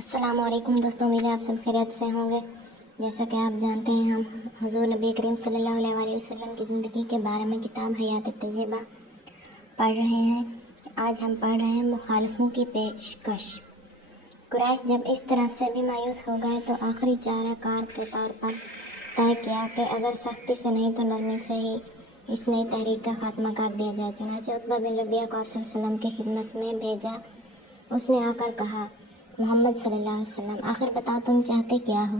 السلام علیکم دوستوں، امید ہے آپ سب خیریت سے ہوں گے۔ جیسا کہ آپ جانتے ہیں، ہم حضور نبی کریم صلی اللہ علیہ وآلہ وسلم کی زندگی کے بارے میں کتاب حیات طیبہ پڑھ رہے ہیں۔ آج ہم پڑھ رہے ہیں مخالفوں کی پیشکش۔ قریش جب اس طرف سے بھی مایوس ہو گئے تو آخری چارہ کار کے طور پر طے کیا کہ اگر سختی سے نہیں تو نرمی سے ہی اس نئی تحریک کا خاتمہ کر دیا جائے۔ چنانچہ عتبہ بن ربیعہ کو آپ صلی اللہ علیہ وسلم کی خدمت میں بھیجا۔ اس نے آ کر کہا، محمد صلی اللہ علیہ وسلم، آخر بتاؤ تم چاہتے کیا ہو؟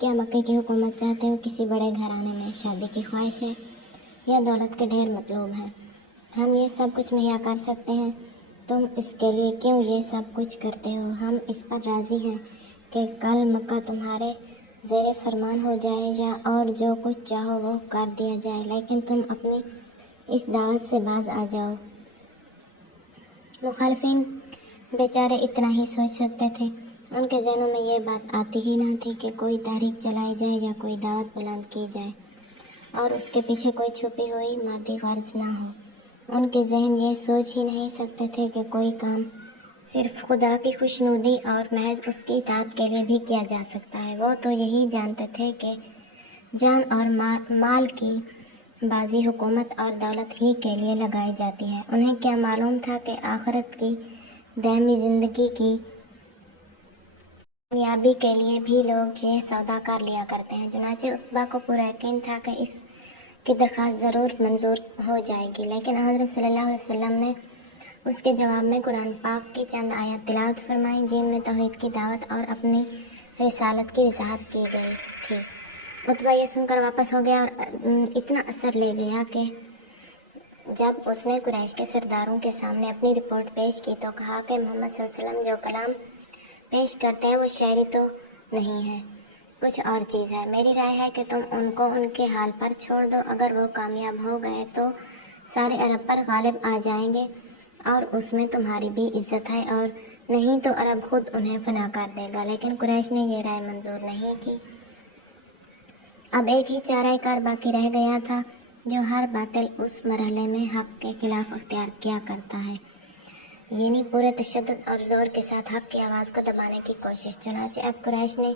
کیا مکے کی حکومت چاہتے ہو؟ کسی بڑے گھرانے میں شادی کی خواہش ہے یا دولت کے ڈھیر مطلوب ہیں؟ ہم یہ سب کچھ مہیا کر سکتے ہیں، تم اس کے لیے کیوں یہ سب کچھ کرتے ہو؟ ہم اس پر راضی ہیں کہ کل مکہ تمہارے زیر فرمان ہو جائے اور جو کچھ چاہو وہ کر دیا جائے، لیکن تم اپنی اس دعوت سے باز آ جاؤ۔ مخالفین بیچارے اتنا ہی سوچ سکتے تھے، ان کے ذہنوں میں یہ بات آتی ہی نہ تھی کہ کوئی تحریک چلائی جائے یا کوئی دعوت بلند کی جائے اور اس کے پیچھے کوئی چھپی ہوئی مادی غرض نہ ہو۔ ان کے ذہن یہ سوچ ہی نہیں سکتے تھے کہ کوئی کام صرف خدا کی خوشنودی اور محض اس کی اطاعت کے لیے بھی کیا جا سکتا ہے۔ وہ تو یہی جانتے تھے کہ جان اور مال کی بازی حکومت اور دولت ہی کے لیے لگائی جاتی ہے۔ انہیں کیا معلوم تھا کہ آخرت کی دائمی زندگی کی کامیابی کے لیے بھی لوگ یہ سودا کر لیا کرتے ہیں۔ چنانچہ عتبہ کو پورا یقین تھا کہ اس کی درخواست ضرور منظور ہو جائے گی، لیکن حضرت صلی اللہ علیہ وسلم نے اس کے جواب میں قرآن پاک کی چند آیات تلاوت فرمائیں جن میں توحید کی دعوت اور اپنی رسالت کی وضاحت کی گئی تھی۔ عتبہ یہ سن کر واپس ہو گیا اور اتنا اثر لے گیا کہ جب اس نے قریش کے سرداروں کے سامنے اپنی رپورٹ پیش کی تو کہا کہ محمد صلی اللہ علیہ وسلم جو کلام پیش کرتے ہیں وہ شاعری تو نہیں ہے، کچھ اور چیز ہے۔ میری رائے ہے کہ تم ان کو ان کے حال پر چھوڑ دو۔ اگر وہ کامیاب ہو گئے تو سارے عرب پر غالب آ جائیں گے اور اس میں تمہاری بھی عزت ہے، اور نہیں تو عرب خود انہیں فنا کر دے گا۔ لیکن قریش نے یہ رائے منظور نہیں کی۔ اب ایک ہی چارہ کار باقی رہ گیا تھا جو ہر باطل اس مرحلے میں حق کے خلاف اختیار کیا کرتا ہے، یعنی پورے تشدد اور زور کے ساتھ حق کی آواز کو دبانے کی کوشش۔ چنانچہ اب قریش نے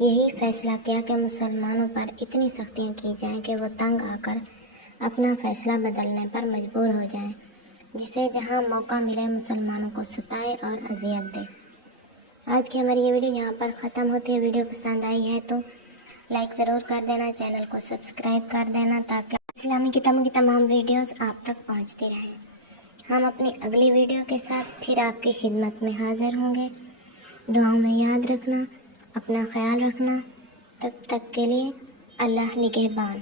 یہی فیصلہ کیا کہ مسلمانوں پر اتنی سختیاں کی جائیں کہ وہ تنگ آ کر اپنا فیصلہ بدلنے پر مجبور ہو جائیں، جسے جہاں موقع ملے مسلمانوں کو ستائے اور اذیت دے۔ آج کی ہماری یہ ویڈیو یہاں پر ختم ہوتی ہے۔ ویڈیو پسند آئی ہے تو لائک ضرور کر دینا، چینل کو سبسکرائب کر دینا تاکہ اسلامی کتابوں کی تمام ویڈیوز آپ تک پہنچتی رہیں۔ ہم اپنی اگلی ویڈیو کے ساتھ پھر آپ کی خدمت میں حاضر ہوں گے۔ دعاؤں میں یاد رکھنا، اپنا خیال رکھنا۔ تب تک کے لیے اللہ نگہبان۔